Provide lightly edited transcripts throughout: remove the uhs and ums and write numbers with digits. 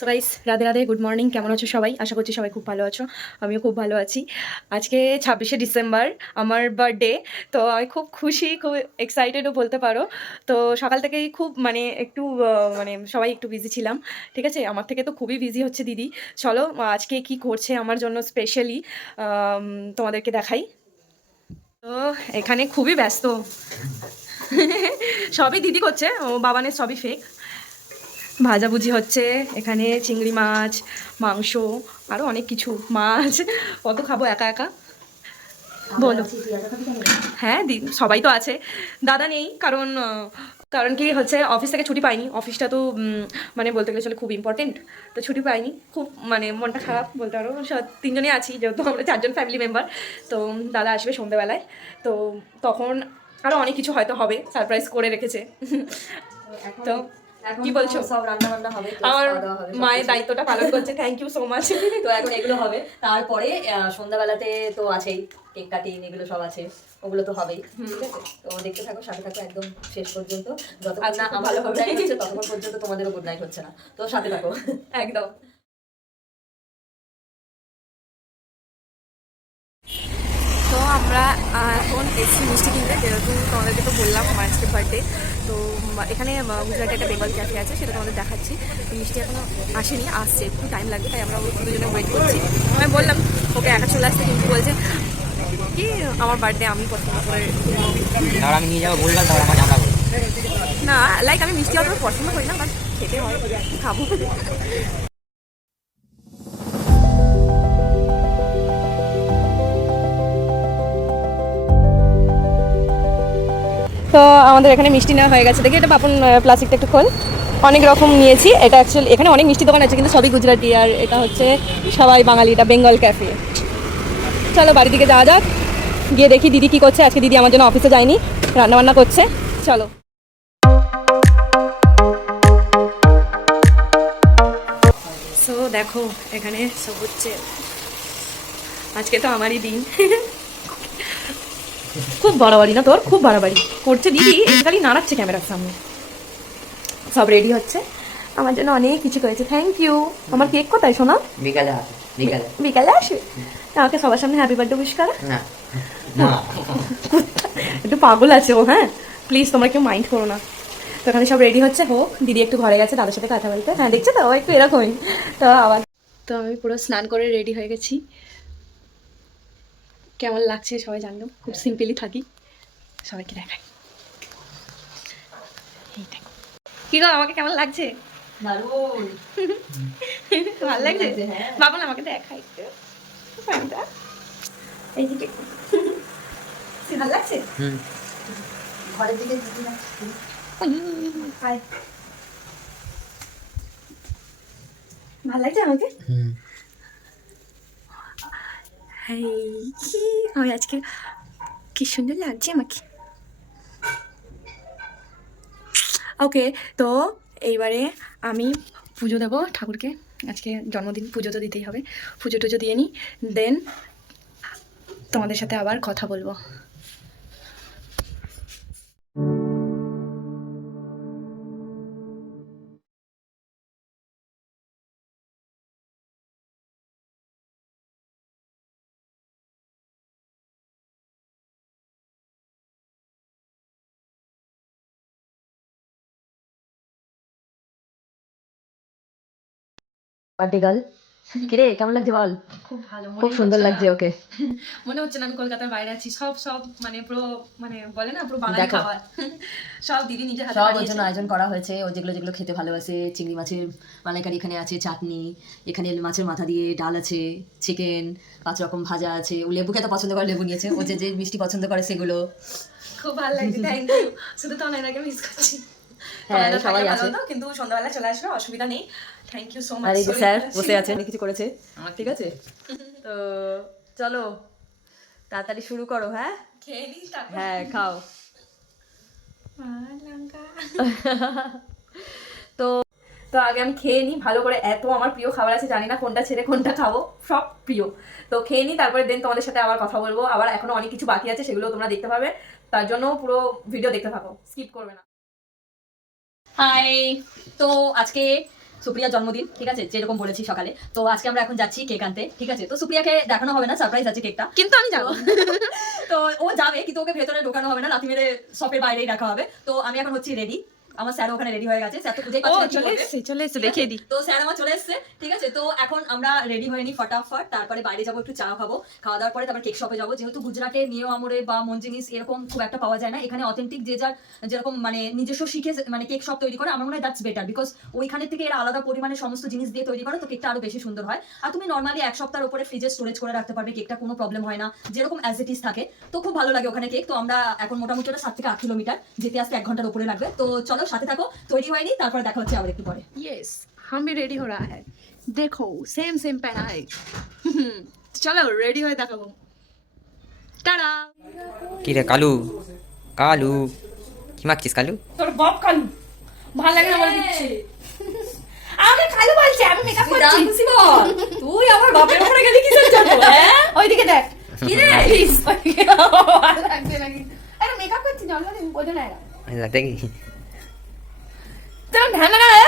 So guys, Radhe Radhe, good morning. কেমন আছো সবাই? আশা করছি সবাই খুব ভালো আছো। আমিও খুব ভালো আছি। আজকে 26শে ডিসেম্বর, আমার বার্থডে। তো আমি খুব খুশি, খুব এক্সাইটেডও বলতে পারো। তো সকাল থেকেই খুব মানে একটু মানে সবাই একটু বিজি ছিলাম। ঠিক আছে, আমার থেকে তো খুবই বিজি হচ্ছে দিদি। চলো আজকে কি করছে আমার জন্য স্পেশালি তোমাদেরকে দেখাই। তো এখানে খুবই ব্যস্ত। সবই দিদি করছে, ও বাবানের সবই ফেক। ভাজাভুজি হচ্ছে এখানে, চিংড়ি মাছ, মাংস, আরও অনেক কিছু, মাছ। কত খাবো একা একা, বলো? হ্যাঁ সবাই তো আছে, দাদা নেই কারণ কারণ কি হচ্ছে, অফিস থেকে ছুটি পাইনি। অফিসটা তো মানে বলতে গেলে চলে খুব ইম্পর্টেন্ট। তো ছুটি পাইনি, খুব মানে মনটা খারাপ বলতে পারো। তিনজনে আছি যেহেতু আমরা চারজন ফ্যামিলি মেম্বার। তো দাদা আসবে সন্ধ্যেবেলায়। তো তখন আরও অনেক কিছু হয়তো হবে, সারপ্রাইজ করে রেখেছে। তো কি বলছো? সব রান্না বান্না হবে, আমার খাওয়া দাওয়া হবে, মায়ের দায়িত্বটা পালন করছে, থ্যাংক ইউ সো মাচ। তো এখন এগুলো হবে। তারপরে সন্ধ্যাবেলাতে তো আছেই, কেক কাটিং এগুলো সব আছে, ওগুলো তো হবেই। ঠিক আছে, তো দেখতে থাকো, সাথে থাকো একদম শেষ পর্যন্ত। যতক্ষণ না আমার গুড নাইট হচ্ছে ততক্ষণ পর্যন্ত তোমাদেরও গুড নাইট হচ্ছে না, তো সাথে থাকো। একদম। তো আমরা এখন এসছি মিষ্টি কিনতে, যেহেতু তোমাদেরকে তো বললাম আমার আজকে বার্থডে। তো এখানে গুজরাটে একটা বেঙ্গল ক্যাফে আছে, সেটা তোমাদের দেখাচ্ছি। মিষ্টি এখনও আসেনি, আসছে, একটু টাইম লাগবে, তাই আমরা দুজনে ওয়েট করছি। আমি বললাম ওকে একা চলে আসতে, কিন্তু বলছে কি আমার বার্থডে আমি পছন্দ করে, আমি নিয়ে যাবো বললাম, তারপর আমার ঝামেলা করলো। না লাইক আমি মিষ্টি অত পছন্দ করি না, বাট খেতে হয়, খাবো। তো আমাদের এখানে মিষ্টি নেওয়া হয়ে গেছে। দেখি এটা পাপন প্লাস্টিকটা একটু খোল। অনেক রকম নিয়েছি। এটা অ্যাকচুয়ালি এখানে অনেক মিষ্টি দোকান আছে, কিন্তু সবই গুজরাটি। আর এটা হচ্ছে সবাই বাঙালি, এটা বেঙ্গল ক্যাফে। চলো বাড়ির দিকে যাওয়া যাক, গিয়ে দেখি দিদি কী করছে। আজকে দিদি আমার জন্য অফিসে যায়নি, রান্নাবান্না করছে। চলো। সো দেখো এখানে সব হচ্ছে, আজকে তো আমারই দিন। খুব বাড়াবাড়ি না তোর? খুব বাড়াবাড়ি করছে দিদি, খালি নাড়াচ্ছে ক্যামেরার সামনে। সব রেডি হচ্ছে, আমার জন্য অনেক কিছু করেছে, থ্যাংক ইউ। আমার কেক কোথায় শোনা? বিকালে আসো, বিকালে। বিকালে আসবে? আমাকে সবার সামনে হ্যাপি বার্থডে উইশ করা। না না, একটু পাগল আছে ও। হ্যাঁ প্লিজ তোমরা কেউ মাইন্ড করো না। তো এখানে সব রেডি হচ্ছে, হোক। দিদি একটু ঘরে গেছে দাদার সাথে কথা বলতে। হ্যাঁ দেখছো তো, ও একটু এরকমই। তো আবার তো আমি পুরো স্নান করে রেডি হয়ে গেছি। কেমন লাগছে সবাই জানলো, খুব সিম্পলি থাকি, সবাইকে দেখাই। এই দেখো, কি গো আমাকে কেমন লাগছে? দারুণ ভালো লাগছে? হ্যাঁ। বাবুল আমাকে দেখা একটু ফ্যানটা, এইদিকে। ভালো লাগছে? ঘরের দিকে ভালো লাগছে আমাকে? হ্যাঁ, কি আমি আজকে কি সুন্দর লাগছে আমাকে। ওকে, তো এইবারে আমি পুজো দেবো ঠাকুরকে। আজকে জন্মদিন, পুজো তো দিতেই হবে। পুজো টুজো দিয়ে নিই, দেন তোমাদের সাথে আবার কথা বলবো। বার্থডে গার্ল, কিরে কেমন লাগছে বল? খুব ভালো, খুব সুন্দর লাগছে ওকে। মনে হচ্ছে না আমি কলকাতার বাইরে আছি। সব সব মানে পুরো মানে বলে না পুরো বাঙালি দেখো। খাবার। সব দিদি নিজে হাতে সব ওর বানিয়েছে। জন্য আয়োজন করা হয়েছে, ও যেগুলো যেগুলো খেতে ভালোবাসে। চিংড়ি মাছের মালাইকারি এখানে আছে, চাটনি এখানে, মাছের মাথা দিয়ে ডাল আছে, চিকেন, 5 রকম ভাজা আছে। ও লেবু খেতে পছন্দ করে, লেবু নিয়েছে। ও যে যে মিষ্টি পছন্দ করে সেগুলো। খুব ভালো লাগছে, থ্যাংক ইউ। শুধু তো অনলাইনকে মিস করছি। হ্যাঁ, তনয়দা সবাই থাকলে ভালো আছে। হতো, কিন্তু সন্ধ্যাবেলা চলে আসবে, অসুবিধা নেই। থ্যাংক ইউ সো আর মাচ। এই যে স্যার বসে আছে, অনেক কিছু করেছে আমার, ঠিক আছে। তো চলো তাড়াতাড়ি শুরু করো। হ্যাঁ খেয়ে নিই তারপর। হ্যাঁ, খাও। লঙ্কা। তো তো আগে আমি খেয়ে নিই ভালো করে। এত আমার প্রিয় খাবার আছে, জানি না কোনটা ছেড়ে কোনটা খাবো, সব প্রিয়। তো খেয়ে নিই, তারপরে দেন তোমাদের সাথে আবার কথা বলবো। আবার এখনো অনেক কিছু বাকি আছে, সেগুলো তোমরা দেখতে পাবে। তার জন্য পুরো ভিডিও দেখতে থাকো, স্কিপ করবে না। হাই, তো আজকে সুপ্রিয়ার জন্মদিন, ঠিক আছে, যেরকম বলেছি সকালে। তো আজকে আমরা এখন যাচ্ছি কেক আনতে, ঠিক আছে। তো সুপ্রিয়াকে দেখানো হবে না, সারপ্রাইজ আছে কেকটা, কিন্তু আমি যাবো। তো ও যাবে কিন্তু ওকে ভেতরে ঢোকানো হবে না, লাথি মেরে শপের বাইরেই রাখা হবে। তো আমি এখন হচ্ছি রেডি, আমার স্যার ওখানে রেডি হয়ে গেছে, স্যার তো খুঁজেই পাচ্ছে না কি করবে। চলে এসছে, ঠিক আছে? দেখিয়ে দিই। তো স্যার আমার চলে এসেছে, ঠিক আছে। তো এখন আমরা রেডি হয়ে নিই ফটাফট, তারপরে বাইরে যাবো, একটু চা খাবো, খাওয়া দাওয়ার পরে তারপর কেক শপে যাবো। যেহেতু গুজরাটে নিও আমরে বা মঞ্জিনিস এরকম খুব একটা পাওয়া যায় না, এখানে অথেন্টিক যে যার যেরকম মানে নিজস্ব শিখে মানে কেক শপ তৈরি করে, আমার মনে হয় দ্যাটস বেটার, বিকজ ওইখানে থেকে এরা আলাদা পরিমাণে সমস্ত জিনিস দিয়ে তৈরি করে, তো কেকটা আরো বেশি সুন্দর হয়। আর তুমি নর্মালি 1 সপ্তাহের উপরে ফ্রিজে স্টোরেজ করে রাখতে পারবে কেকটা, কোনো প্রবলেম হয় না, যেরকম অ্যাজ ইট ইজ থাকে। তো খুব ভালো লাগে ওখানে কেক। তো আমরা এখন মোটামুটি ওটা 7 থেকে 8 কিলোমিটার যেতে আসতে 1 ঘন্টার উপরে লাগবে। তো চলো সাথে থাকো, তৈরি হয়নি, তারপর দেখা হচ্ছে আবার একটু পরে। यस, हम भी रेडी हो रहा है। देखो सेम सेम पहना है। चलो रेडी হয়ে দেখাবো। টাটা। কি রে কালু কালু কি মাখছিস কালু? তোর বাপ কালু ভালো লাগে না বলে দিচ্ছি। আমাকে কালু বলছে, আমি মেকআপ করছি। খুশি বল, তুই আমার বাপের উপরে গেলি কিসের জন্য? হ্যাঁ ওইদিকে দেখ। কি রে? প্লিজ ভালো লাগছে নাকি? আরে মেকআপ করছি, জন্মদিন বোঝো না এরা। দেখি তোর ধ্যান লাগা রে।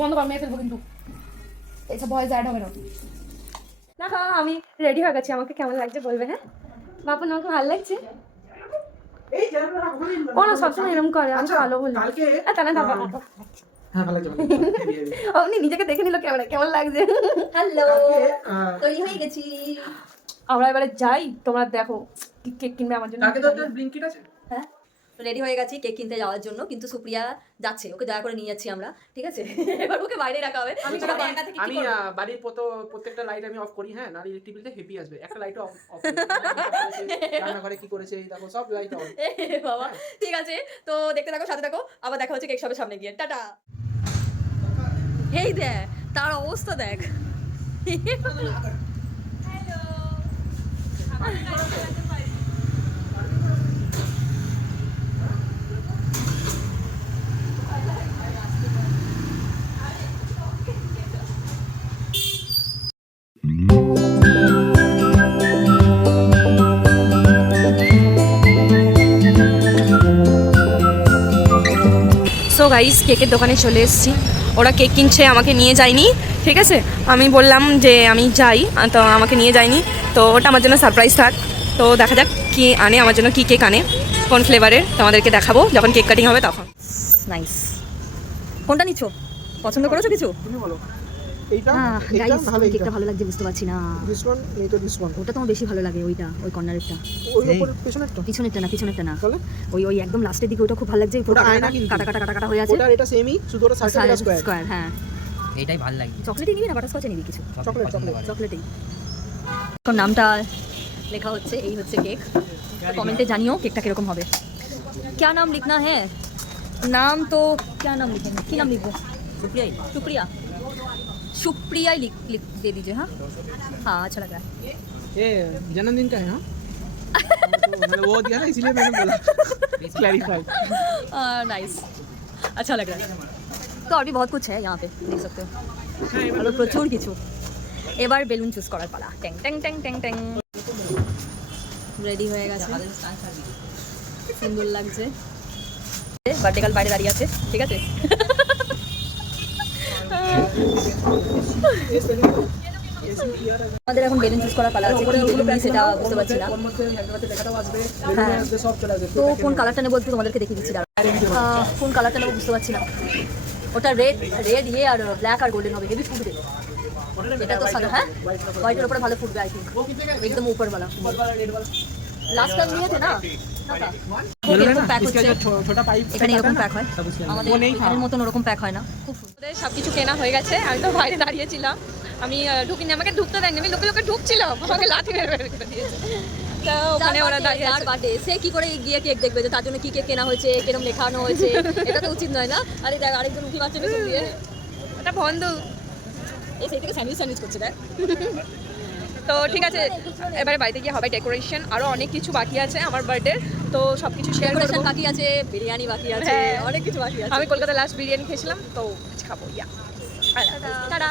বন্ধ কর, মেয়ে ফেলবো কিন্তু। এসব ভয়েস অ্যাড হবে না। দেখো আমি রেডি হয়ে গেছি, আমাকে কেমন লাগছে বলবে। হ্যাঁ বাপু, আমাকে ভালো লাগছে। ও না সবসময় এরকম করে, আমি ভালো বলি। তাহলে না বাবা, হ্যাঁ ভালো লাগছে আপনি নিজেকে দেখে নিল ক্যামেরা, কেমন লাগছে। হ্যালো, তৈরি হয়ে গেছি। আমরা এবারে যাই, তোমরা দেখো কেক কিনবে আমার জন্য। কালকে তো তোর ব্লিঙ্কিট আছে। হ্যাঁ রেডি হয়ে গেছি কেক কিনতে যাওয়ার জন্য, কিন্তু সুপ্রিয়া যাচ্ছে, ওকে দয়া করে নিয়ে যাচ্ছি আমরা, ঠিক আছে। এবার ওকে বাইরে রাখা হবে। আমি ওকে একা থেকে কি আমি করবো? বাড়ির প্রত্যেকটা লাইট আমি অফ করি, হ্যাঁ, নারী ইলেকট্রিক বিলতে হেভি আসবে। একটা লাইট অফ রান্নাঘরে কি করেছে এই দেখো, সব লাইট অফ। এ বাবা, ঠিক আছে। তো দেখতে থাকো, সাথে থাকো, আবার দেখা হচ্ছে কেক শপের সামনে গিয়ে। টাটা। এই দেখ তার অবস্থা দেখ। সো গাইস, কেকের দোকানে চলে এসেছি। ওরা কেক কিনছে, আমাকে নিয়ে যায়নি, ঠিক আছে। আমি বললাম যে আমি যাই, তো আমাকে নিয়ে যায়নি। তো ওটা আমার জন্য সারপ্রাইজ থাক। তো দেখা যাক কি আনে আমার জন্য, কি কেক আনে, কোন ফ্লেভারের, তোমাদেরকে দেখাবো যখন কেক কাটিং হবে তখন। নাইস। কোনটা নিচ্ছ? পছন্দ করেছো কিছু? তুমি বলো এইটা গাইস এইটা ভালো, কেকটা ভালো লাগছে বুঝতে পারছি না। দিস ওয়ান এই তো দিস ওয়ান ওটা তোমার বেশি ভালো লাগে, ওইটা ওই কর্নারেরটা, ওই উপর পেছনেরটা পিছনেরটা না, পিছনেরটা না, তাহলে ওই ওই একদম লাস্টের দিকে ওটা খুব ভালো লাগছে। ওটা আয়না কিন্তু। কাটা কাটা কাটা কাটা হয়ে আছে। ওটার এটা সেমই, শুধু ওটা সার্কেল স্কয়ার। স্কয়ার, হ্যাঁ। এইটাই ভালো লাগে। চকলেটই নিবি না বাটারস্কচে নিবি কিছু? চকলেট চকলেট চকলেটই। এখন নামটা লেখা হচ্ছে, এই হচ্ছে কেক। কমেন্টে জানিও কেকটা কিরকম হবে। क्या नाम लिखना है? नाम तो क्या नाम लिखेंगे? की नाम लिखो? सुप्रिया। सुप्रिया सुप्रिया लिख दे दीजिए। हाँ हाँ, अच्छा लग रहा है। ये जन्मदिन का है। हाँ तो मैंने वो दिया ना, इसलिए मैंने बोला क्लैरिफाई। नाइस, अच्छा लग रहा है। तो और भी बहुत कुछ है यहाँ पे, देख सकते हो। আরো প্রচুর কিছু। এবার বেলুন চুজ করার পালা। ট্যাং ট্যাং ট্যাং ট্যাং ট্যাং। রেডি হয়ে গেছে, সুন্দর লাগছে। বার্থডে গার্ল বাইরে দাঁড়িয়ে আছে, ঠিক আছে। আমাদের এখন বেলুন চুজ করার পালা আছে, কি বেলুন নিই সেটা বুঝতে পারছি না। হ্যাঁ, সব চলে আসবে। তো কোন কালারটা নেবো একটু তোমাদেরকে দেখিয়ে দিচ্ছি। কোন কালারটা নেবো বুঝতে পারছি না। ওটা রেড রেড ইয়ে আর ব্ল্যাক আর গোল্ডেন হবে, হেভি ফুটবে। এটা তো সাদা, হ্যাঁ হোয়াইটের উপরে ভালো ফুটবে আই থিঙ্ক, একদম উপর वाला। লাস্ট টাইম নিয়ে थे না এরকম প্যাক হচ্ছে, ছোট পাইপ এখানে এরকম প্যাক হয়, আমাদের এখানের মতন ওরকম প্যাক হয় না। খুব সুন্দর। সব কিছু কেনা হয়ে গেছে, আমি তো বাইরে দাঁড়িয়েছিলাম, আমি ঢুকিনি, আমাকে ঢুকতে দেয়নি, আমি লোকে লোকে ঢুকছিলাম, আমাকে লাথি মেরে বের করে দিয়েছে। তো ওখানে ওরা দাঁড়িয়ে আছে। বার্থডে সে কি করে গিয়ে কেক দেখবে যে তার জন্য কি কেক কেনা হয়েছে, কিরম লেখানো হয়েছে, এটা তো উচিত নয় না। আরে দেখ আরেকজন উঠি মারছে পেছন দিয়ে, ওটা বন্ধু। এই সেই থেকে স্যান্ডউইচ করছে দেখ। তো ঠিক আছে, এবারে বাড়িতে গিয়ে হবে ডেকোরেশন, আরও অনেক কিছু বাকি আছে আমার বার্থডে, তো সব কিছু শেয়ার করবো। বাকি আছে, বিরিয়ানি বাকি আছে, হ্যাঁ। অনেক কিছু বাকি আছে। আমি কলকাতা লাস্ট বিরিয়ানি খেয়েছিলাম, তো খাবো। ইয়া টাটা।